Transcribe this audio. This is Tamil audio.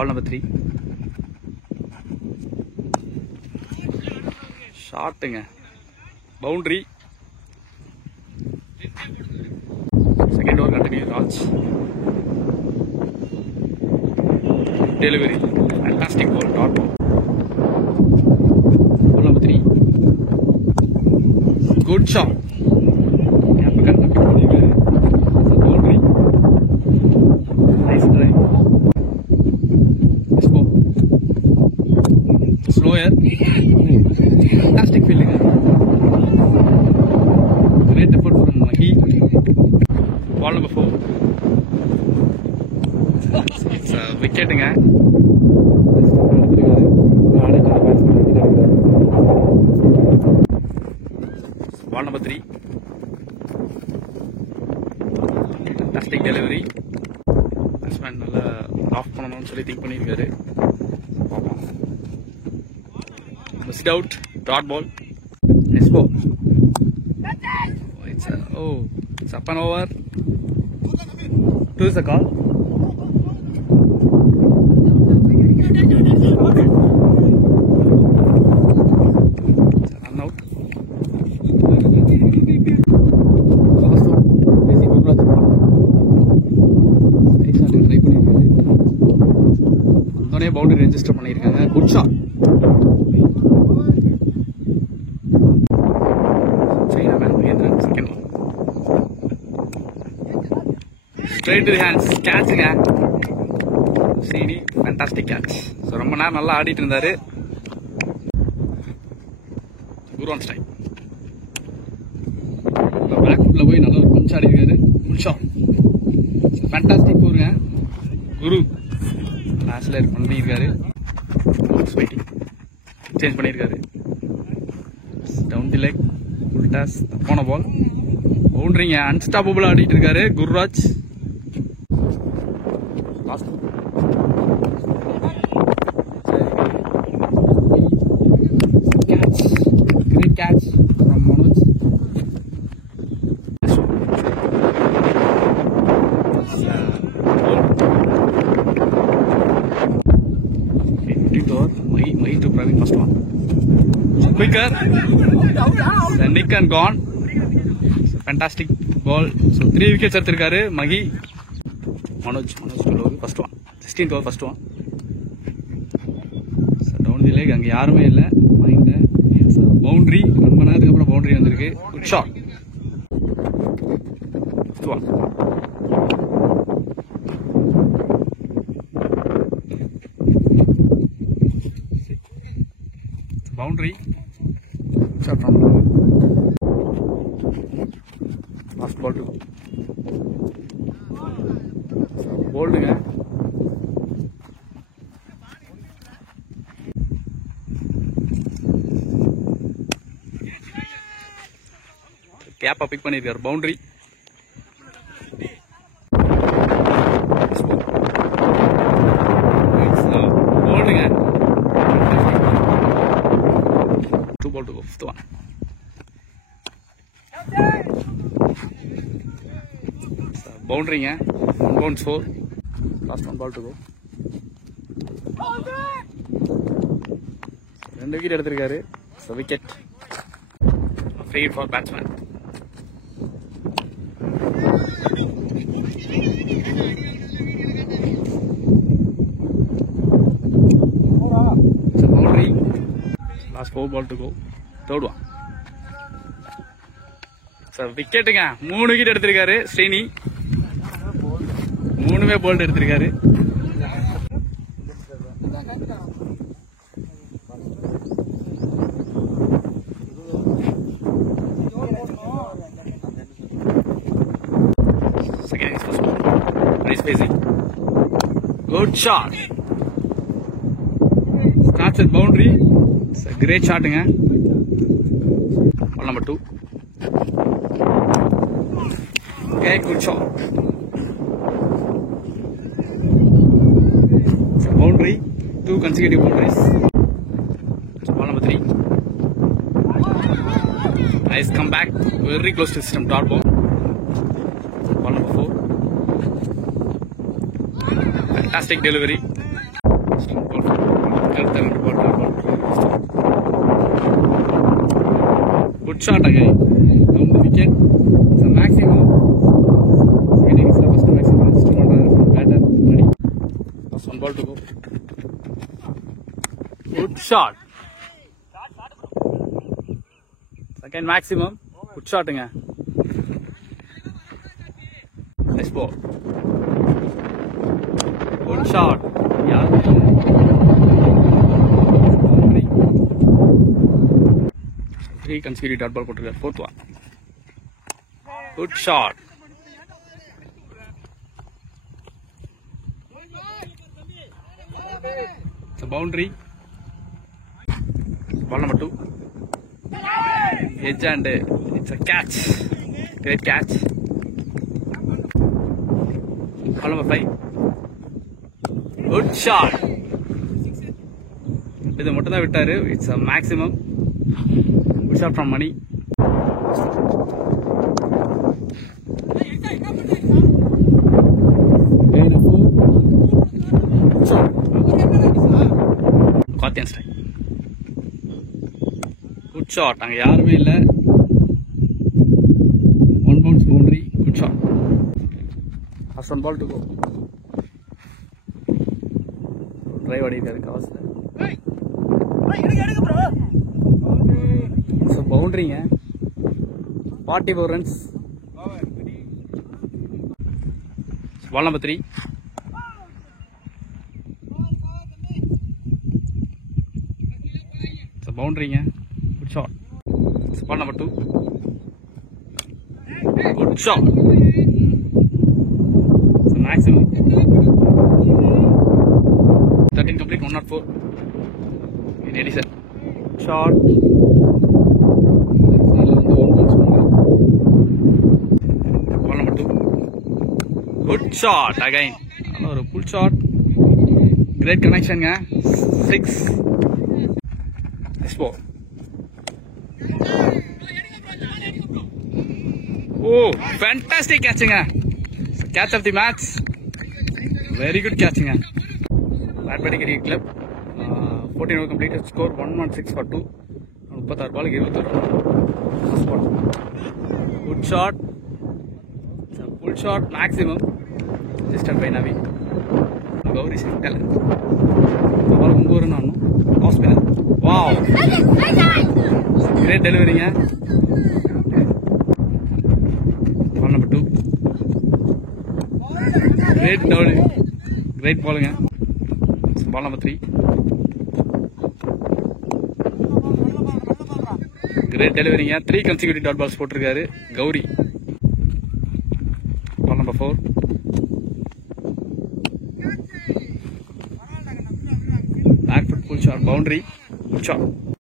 Ball number 3. Shorting. Boundary. Second over continues. Raj. Delivery. Fantastic ball. Dot ball. Ball number 3. Good shot. Boundary. Nice try. Slower. Fantastic fielding. Great effort from Mahi. Ball number 4. It's a wicket. Ball number 3. Fantastic delivery. Batsman நல்லா ஆஃப் பண்ணணும்னு சொல்லி திங்க் பண்ணியிருக்காரு. Sit out. Dot ball. Nice ball. It's up and over. 2 is the call. It's a run out. Last one. Basic Guruj. Nice shot try பண்ணிருக்காரு. அங்கனே பவுண்டரி ரெஜிஸ்டர் பண்ணிருக்காங்க. Good shot. Second one. Straight to the hands. Catch. CD. Fantastic catch. So, ரொம்ப நேரம் நல்லா ஆடிட்டு இருந்தாரு. Guru on strike. Back footல போய் நல்லா ஒரு பஞ்ச் ஆடி இருக்காரு. Good shot. Fantastic போருங்க. குரு ஆஸ்லர் பண்ணிருக்காரு. Waiting. Change பண்ணிருக்காரு. Down the leg. Ultas தப்பான பால். பவுண்டரிங்க அன்ஸ்டாப்பபிள் ஆடிட்டு இருக்காரு Gururaj. Great catch from Manoj. Mahi to Praveen first one. Quicker. Nick and gone. Fantastic ball. So 3 wickets எடுத்திருக்காரு மகி. Manoj first one. 16th over first one. So down the leg அங்க யாருமே இல்ல. Mind it's boundary. ரொம்ப நேரத்துக்கு அப்புறம் பவுண்டரி வந்திருக்கு. Good shot. First one. Boundary. Shot from last ball to bold. Cap pick பண்ணிருக்காரு boundary. It's bold. 2 ball to go. Fifth one. Boundary. 1 bounce 4. Last 1 ball to go. 2 wicket எடுத்திருக்காரு. So wicket. Fade for batsman. So boundary. Last 4 ball to go. Third one. So wicket. 3 wicket எடுத்திருக்காரு ஸ்ரீனி. 3மே போல்ட் எடுத்திருக்காரு. Second is first one. Nice spacing. Good shot. Starts at boundary. It's a great shot. Ball number 2. Okay, good shot. So boundary. 2 consecutive boundaries. So ball number 3. Nice comeback. Very close to the system. Dot ball. Ball number 4. Fantastic delivery. அடுத்த 2 ball dot ball. Good shot again. Down the wicket. Maximum இன்னிங்ஸ்ல ஃபர்ஸ்ட் மேக்ஸிமம் ரெஜிஸ்டர் பண்றாரு batter Mani. First 1 ball to go. Good shot. Second maximum. Good ஷாட்டுங்க. Next ball. Good shot. யார் 3 consecutive dot ball போட்டுருக்காரு. 4th one. Good shot. It's a boundary. Ball number 2. Edge and it's a catch. Great catch. Ball number 5. Good shot. இது மட்டும் தான் விட்டாரு. It's a maximum. Good shot from Mani. Good shot. அங்க யாருமே இல்ல. 1 bounce boundary. Good shot. First 1 ball to go. Drive அடிக்காரு கவஸ்ல. So boundaryங்க. 44 runs. Ball number 3. It's a boundaryங்க. Good shot. It's ball number 2. Good shot. It's a maximum. 13 complete, 104. In Edison. Shot. Ball number 2. Good shot again. Another full shot. Great connection, guy. 6. Next ball. Oh, fantastic catching, guy. Catch of the match. Very good catching, guy. Badbody Cricket Club. 14 over completed. Score 116 for 2. 36 ball 21 run. Good shot. It's a full shot maximum. Registered by Navi. Gauri Singal. The ball 9 run on. Off spinner. Wow. Great delivery. Ball number 2. Great delivery. Great bowling. Ball number 3. Great delivery. 3 consecutive dot balls போட்டிருக்காரு Gowri. Ball number 4. Back foot full shot boundary. Good shot.